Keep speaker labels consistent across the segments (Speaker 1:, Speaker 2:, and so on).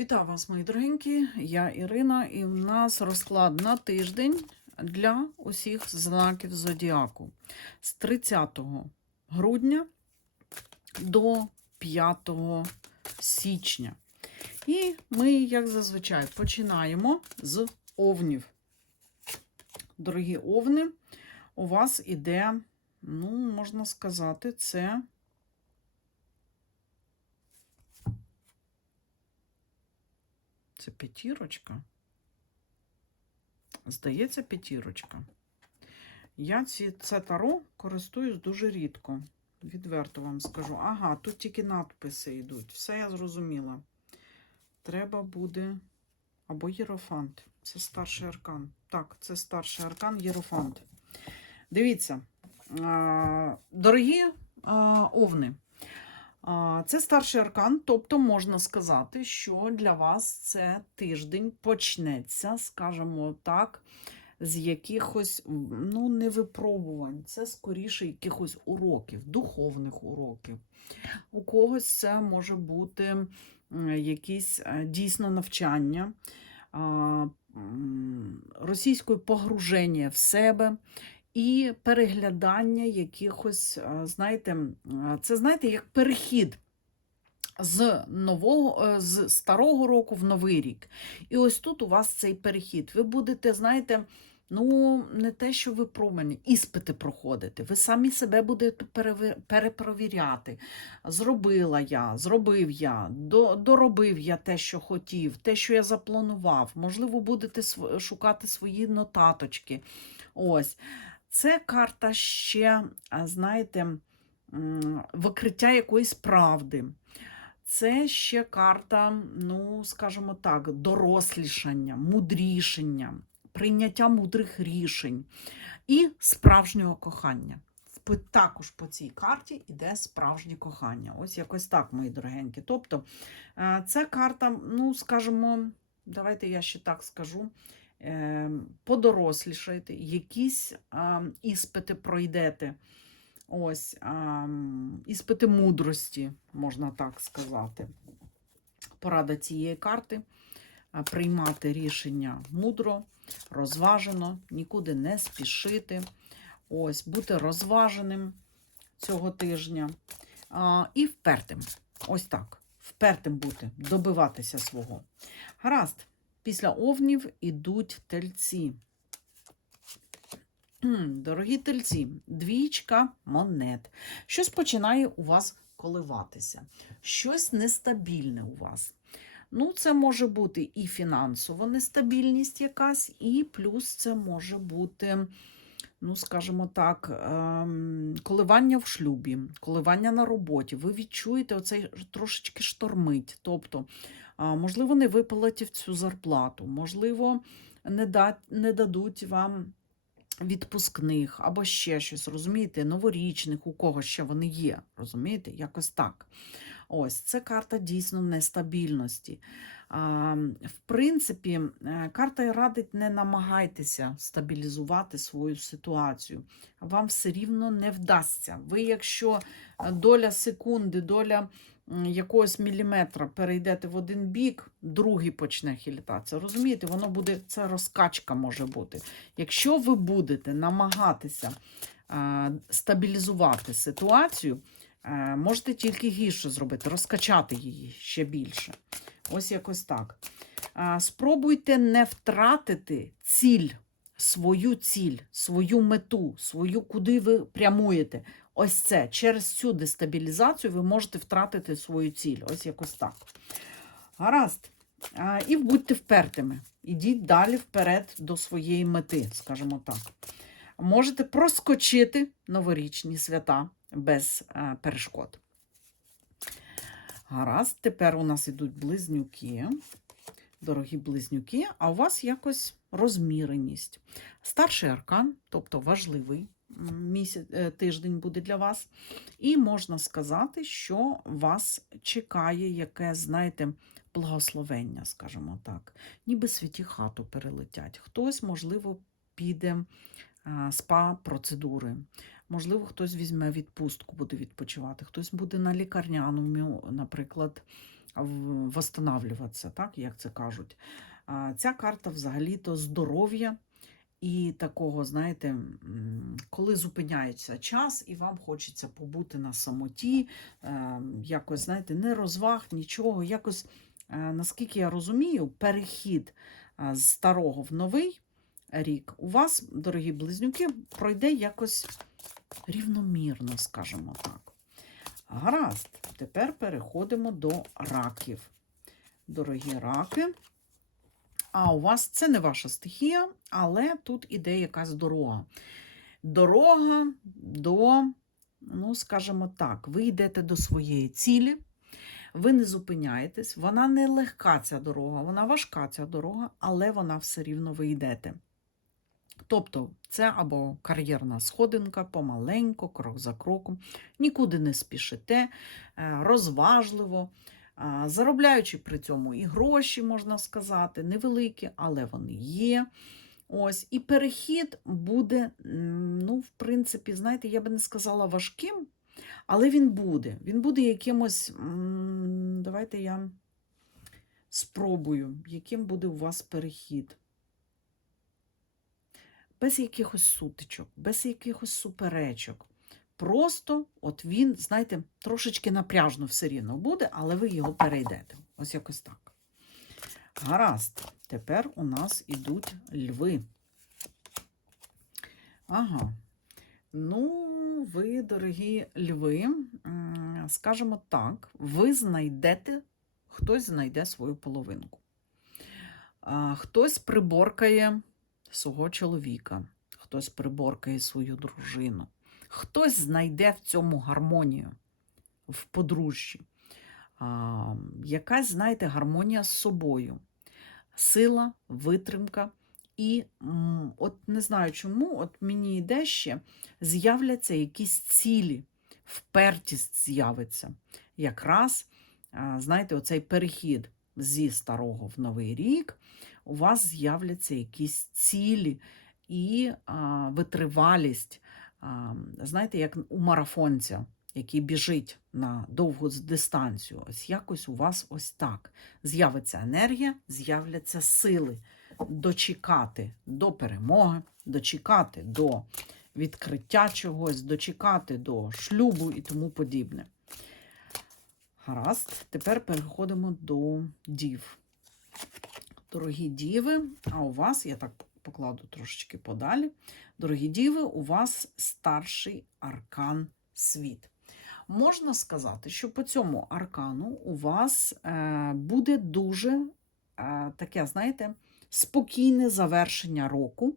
Speaker 1: Вітаю вас, мої дорогенькі. Я Ірина, і в нас розклад на тиждень для усіх знаків зодіаку з 30 грудня до 5 січня. І ми, як зазвичай, починаємо з овнів. Дорогі овни, у вас іде, ну, можна сказати, це. Це п'ятірочка. Здається, п'ятірочка. Я ці, це таро користуюсь дуже рідко. Відверто вам скажу. Ага, тут тільки надписи йдуть. Все я зрозуміла. Треба буде. Або єрофант. Це старший аркан. Так, це старший аркан єрофант. Дивіться, дорогі овни. Це старший аркан, тобто можна сказати, що для вас це тиждень почнеться, скажімо так, з якихось ну, не випробувань, це скоріше якихось уроків, духовних уроків. У когось це може бути якісь е, дійсно навчання, російською погруження в себе. І переглядання якихось, знаєте, це знаєте, як перехід з нового, е, з старого року в новий рік. І ось тут у вас цей перехід. Ви будете, знаєте, ну, не те, що ви промені, іспити проходите. Ви самі себе будете перепровіряти. Зробила я, зробив я, доробив я те, що хотів, те, що я запланував. Можливо, будете шукати свої нотаточки. Ось. Це карта ще, знаєте, викриття якоїсь правди. Це ще карта, ну, скажімо так, дорослішання, мудрішення, прийняття мудрих рішень і справжнього кохання. Також по цій карті йде справжнє кохання. Ось якось так, мої дорогенькі. Тобто, е, це карта, ну, скажімо, давайте я ще так скажу. Е, Подорослішаєте, якісь іспити пройдете. Ось іспити мудрості, можна так сказати. Порада цієї карти приймати рішення мудро, розважено, нікуди не спішити. Ось, бути розваженим цього тижня і впертим. Ось так. Впертим бути, добиватися свого. Гаразд, після овнів ідуть тельці. Дорогі тельці, двічка монет. Щось починає у вас коливатися, щось нестабільне у вас. Ну, це може бути і фінансова нестабільність якась, і плюс це може бути, ну, скажімо так, ем, коливання в шлюбі, коливання на роботі. Ви відчуєте оцей трошечки штормить. Тобто, можливо, не виплатять цю зарплату, можливо, не, да, не дадуть вам відпускних або ще щось, розумієте, новорічних, у кого ще вони є, розумієте, якось так. Ось, це карта дійсно нестабільності. В принципі, е, карта радить не намагайтеся стабілізувати свою ситуацію. Вам все рівно не вдасться. Ви, якщо е, доля секунди, доля якогось міліметра перейдете в один бік, другий почне хилітатися. Розумієте, воно буде, це розкачка може бути. Якщо ви будете намагатися стабілізувати ситуацію, можете тільки гірше зробити, розкачати її ще більше. Ось якось так. Спробуйте не втратити ціль, свою ціль, свою мету, свою, куди ви прямуєте. Ось це. Через цю дестабілізацію ви можете втратити свою ціль. Ось якось так. Гаразд. І будьте впертими. Ідіть далі вперед до своєї мети, скажімо так. Можете проскочити новорічні свята без е, перешкод. Гаразд, тепер у нас ідуть близнюки, дорогі близнюки, а у вас якось розміреність. Старший аркан, тобто важливий місяць, е, тиждень буде для вас. І можна сказати, що вас чекає яке, знаєте, благословення, скажімо так. Ніби святі хату перелетять. Хтось, можливо, піде спа-процедури. Можливо, хтось візьме відпустку, буде відпочивати, хтось буде на лікарняному, наприклад, восстанавлюватися, так, як це кажуть. Ця карта взагалі-то здоров'я і такого, знаєте, коли зупиняється час, і вам хочеться побути на самоті, е, якось, знаєте, не розваг, нічого. Якось, е, наскільки я розумію, перехід е, з старого в новий рік у вас, дорогі близнюки, пройде якось рівномірно, скажімо так. Гаразд, тепер переходимо до раків. Дорогі раки. А у вас це не ваша стихія, але тут іде якась дорога. Дорога до, ну, скажімо так, ви йдете до своєї цілі, ви не зупиняєтесь, вона не легка ця дорога, вона важка ця дорога, але вона все рівно ви йдете. Тобто це або кар'єрна сходинка, помаленько, крок за кроком, нікуди не спішите, е, розважливо, заробляючи при цьому і гроші, можна сказати, невеликі, але вони є. Ось, і перехід буде, ну, в принципі, знаєте, я би не сказала важким, але він буде. Він буде якимось, давайте я спробую, яким буде у вас перехід. Без якихось сутичок, без якихось суперечок. Просто от він, знаєте, трошечки напряжно все рівно буде, але ви його перейдете. Ось якось так. Гаразд. Тепер у нас ідуть льви. Ага. Ну, ви, дорогі льви, скажімо так, ви знайдете, хтось знайде свою половинку. Хтось приборкає свого чоловіка, хтось приборкає свою дружину, хтось знайде в цьому гармонію в подружжі. Якась, знаєте, гармонія з собою, сила, витримка. І от не знаю чому, от мені йде ще, з'являться якісь цілі, впертість з'явиться. Якраз, знаєте, оцей перехід зі старого в новий рік, у вас з'являться якісь цілі і витривалість. Знаєте, як у марафонця, який біжить на довгу дистанцію. Ось якось у вас ось так. З'явиться енергія, з'являться сили дочекати до перемоги, дочекати до відкриття чогось, дочекати до шлюбу і тому подібне. Гаразд, тепер переходимо до дів. Дорогі діви, а у вас, я так покладу трошечки подалі. Дорогі діви, у вас старший аркан світ. Можна сказати, що по цьому аркану у вас е, буде дуже е, таке, знаєте, спокійне завершення року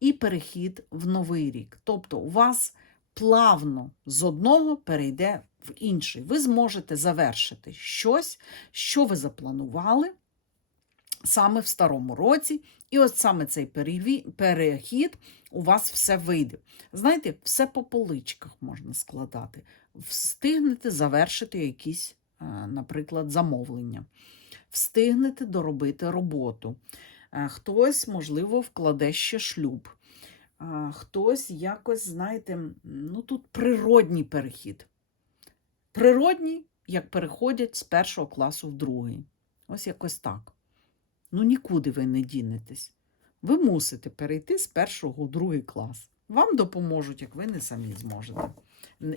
Speaker 1: і перехід в новий рік. Тобто, у вас плавно з одного перейде в інший. Ви зможете завершити щось, що ви запланували саме в старому році. І от саме цей перехід у вас все вийде. Знаєте, все по поличках можна складати. Встигнете завершити якісь, е, наприклад, замовлення, встигнете доробити роботу. Е, Хтось, можливо, вкладе ще шлюб. Е, Хтось якось, знаєте, ну тут природній перехід. Природній, як переходять з першого класу в другий. Ось якось так. Ну нікуди ви не дінетесь. Ви мусите перейти з першого у другий клас. Вам допоможуть, як ви не самі зможете.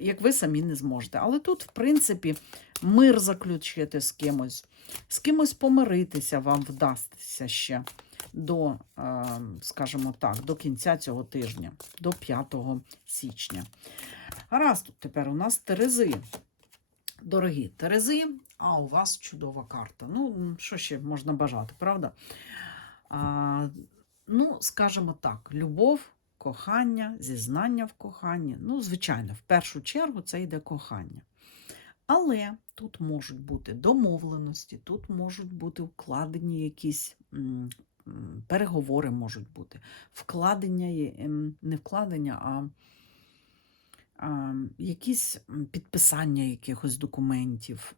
Speaker 1: Як ви самі не зможете. Але тут, в принципі, мир заключити з кимось, з кимось помиритися вам вдасться ще до, е, скажімо так, до кінця цього тижня, до 5 січня. Гаразд, тепер у нас Терези. Дорогі Терези, а у вас чудова карта. Ну, що ще можна бажати, правда? А, ну, скажімо так, любов, кохання, зізнання в коханні. Ну, звичайно, в першу чергу це йде кохання. Але тут можуть бути домовленості, тут можуть бути вкладені якісь переговори можуть бути, вкладення, ем, не вкладення, а, якісь підписання якихось документів,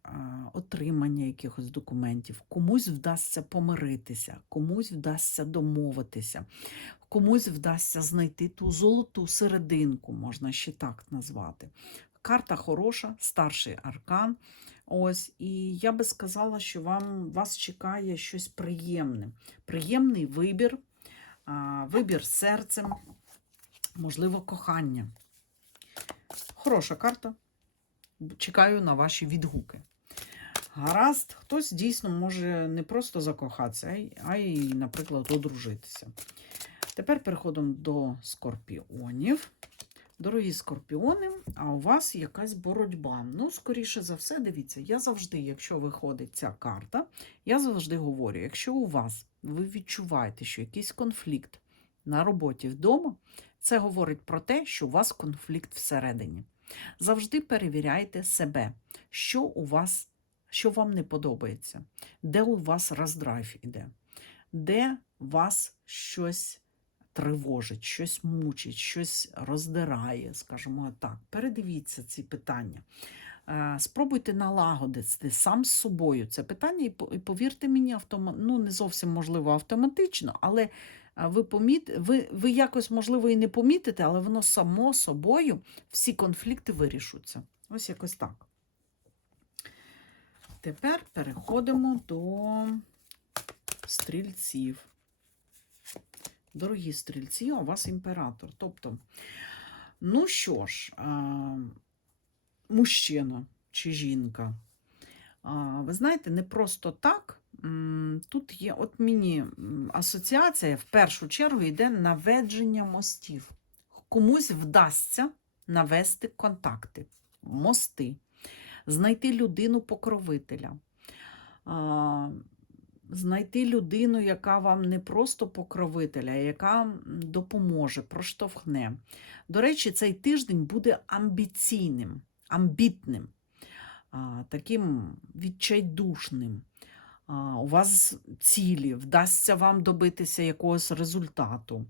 Speaker 1: отримання якихось документів. Комусь вдасться помиритися, комусь вдасться домовитися, комусь вдасться знайти ту золоту серединку, можна ще так назвати. Карта хороша, старший аркан. Ось, і я би сказала, що вам вас чекає щось приємне. Приємний вибір, вибір серцем, можливо, кохання. Хороша карта. Чекаю на ваші відгуки. Гаразд, хтось дійсно може не просто закохатися, а й, наприклад, одружитися. Тепер переходимо до скорпіонів. Дорогі скорпіони, а у вас якась боротьба. Ну, скоріше за все, дивіться, я завжди, якщо виходить ця карта, я завжди говорю: якщо у вас ви відчуваєте, що якийсь конфлікт на роботі вдома, це говорить про те, що у вас конфлікт всередині. Завжди перевіряйте себе, що у вас, що вам не подобається, де у вас роздрайв іде, де вас щось тривожить, щось мучить, щось роздирає, скажімо так. Передивіться ці питання. Е, Спробуйте налагодити сам з собою це питання, і повірте мені, автома... ну не зовсім можливо автоматично, але ви, поміт... ви, ви якось, можливо, і не помітите, але воно само собою всі конфлікти вирішуться. Ось якось так. Тепер переходимо до стрільців. Дорогі стрільці, у вас імператор. Тобто, ну що ж, мужчина чи жінка. Ви знаєте, не просто так. Тут є, от мені асоціація в першу чергу йде наведення мостів. Комусь вдасться навести контакти, мости, знайти людину-покровителя. Знайти людину, яка вам не просто покровителя, а яка допоможе, проштовхне. До речі, цей тиждень буде амбіційним, амбітним, таким відчайдушним. У вас цілі, вдасться вам добитися якогось результату.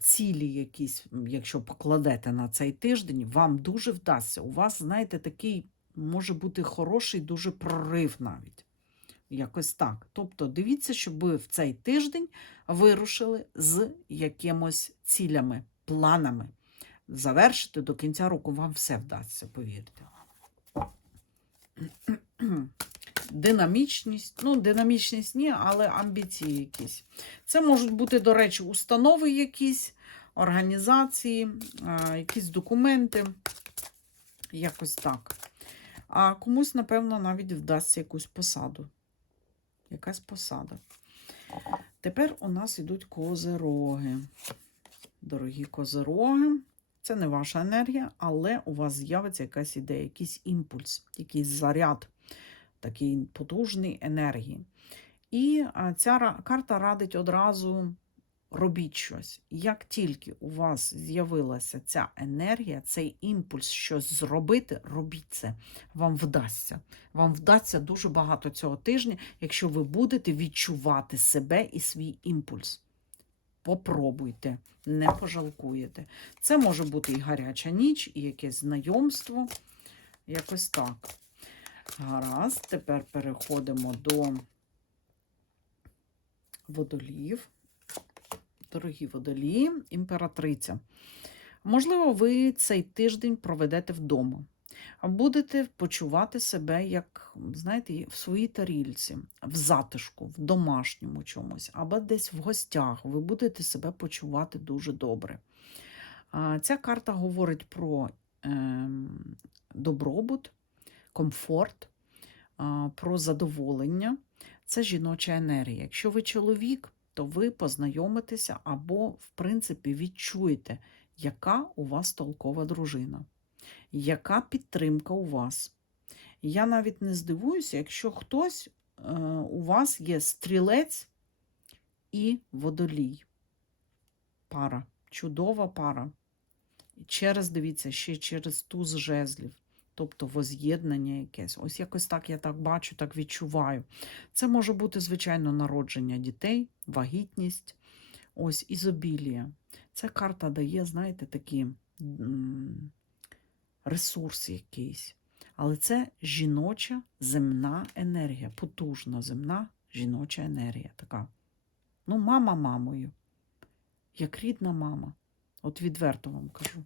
Speaker 1: Цілі якісь, якщо покладете на цей тиждень, вам дуже вдасться. У вас, знаєте, такий може бути хороший дуже прорив навіть. Якось так. Тобто дивіться, щоб ви в цей тиждень вирушили з якимось цілями, планами. Завершити до кінця року вам все вдасться, повірте. Динамічність, ну, динамічність ні, але амбіції якісь. Це можуть бути, до речі, установи якісь, організації, якісь документи. Якось так. А комусь, напевно, навіть вдасться якусь посаду. Якась посада. Тепер у нас йдуть козероги. Дорогі козероги, це не ваша енергія, але у вас з'явиться якась ідея, якийсь імпульс, якийсь заряд, такий потужний енергії. І ця карта радить одразу робіть щось. Як тільки у вас з'явилася ця енергія, цей імпульс щось зробити, робіть це. Вам вдасться. Вам вдасться дуже багато цього тижня, якщо ви будете відчувати себе і свій імпульс. Попробуйте, не пожалкуєте. Це може бути і гаряча ніч, і якесь знайомство. Якось так. Гаразд, тепер переходимо до водоліїв. Дорогі водолії, імператриця. Можливо, ви цей тиждень проведете вдома. Будете почувати себе як, знаєте, в своїй тарільці, в затишку, в домашньому чомусь, або десь в гостях. Ви будете себе почувати дуже добре. Ця карта говорить про ем, добробут, комфорт, про задоволення. Це жіноча енергія. Якщо ви чоловік, то ви познайомитеся або, в принципі, відчуєте, яка у вас толкова дружина, яка підтримка у вас. Я навіть не здивуюся, якщо хтось е, у вас є стрілець і водолій. Пара, чудова пара. Через, дивіться, ще через туз жезлів, тобто воз'єднання якесь. Ось якось так я так бачу, так відчуваю. Це може бути, звичайно, народження дітей, вагітність, ось ізобілія. Ця карта дає, знаєте, такі ресурс якийсь. Але це жіноча земна енергія, потужна земна жіноча енергія. Така. Ну, мама мамою, як рідна мама. От відверто вам кажу.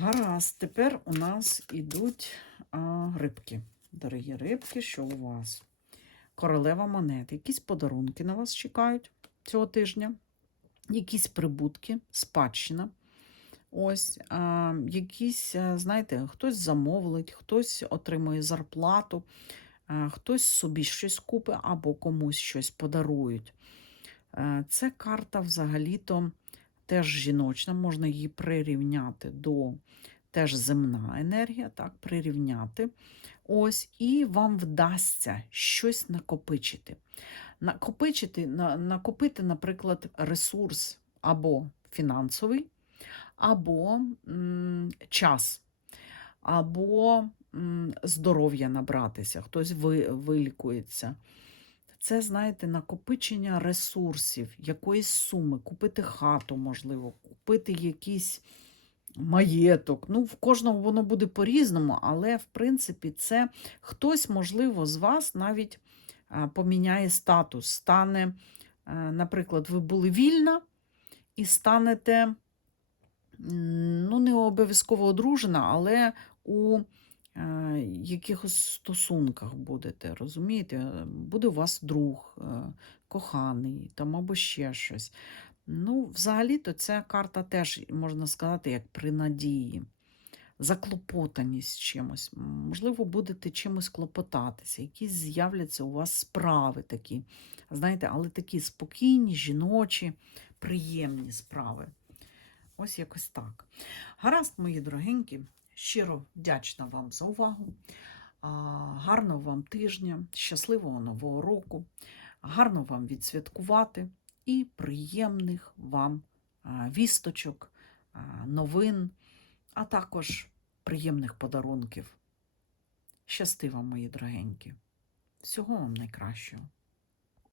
Speaker 1: Гаразд, тепер у нас ідуть а, рибки. Дорогі рибки, що у вас? Королева монет. Якісь подарунки на вас чекають цього тижня, якісь прибутки, спадщина. Ось, а, якісь, а, знаєте, хтось замовить, хтось отримує зарплату, а, хтось собі щось купить або комусь щось подарують. Е, Це карта взагалі-то теж жіночна, можна її прирівняти до теж земна енергія, так, прирівняти. Ось, і вам вдасться щось накопичити. Накопичити, на, накопити, наприклад, ресурс або фінансовий, або м, час, або здоров'я набратися, хтось ви, вилікується. Це, знаєте, накопичення ресурсів, якоїсь суми, купити хату, можливо, купити якийсь маєток. Ну, в кожного воно буде по-різному, але в принципі це хтось, можливо, з вас навіть поміняє статус, стане, наприклад, ви були вільна і станете, ну, не обов'язково одружена, але у е, якихось стосунках будете, розумієте? Буде у вас друг, е, коханий, там або ще щось. Ну, взагалі-то ця карта теж, можна сказати, як при надії. Заклопотаність чимось. Можливо, будете чимось клопотатися, якісь з'являться у вас справи такі. Знаєте, але такі спокійні, жіночі, приємні справи. Ось якось так. Гаразд, мої дорогенькі, щиро вдячна вам за увагу. Гарного вам тижня, щасливого нового року, гарно вам відсвяткувати і приємних вам вісточок, новин, а також приємних подарунків. Щасти вам, мої дорогенькі. Всього вам найкращого.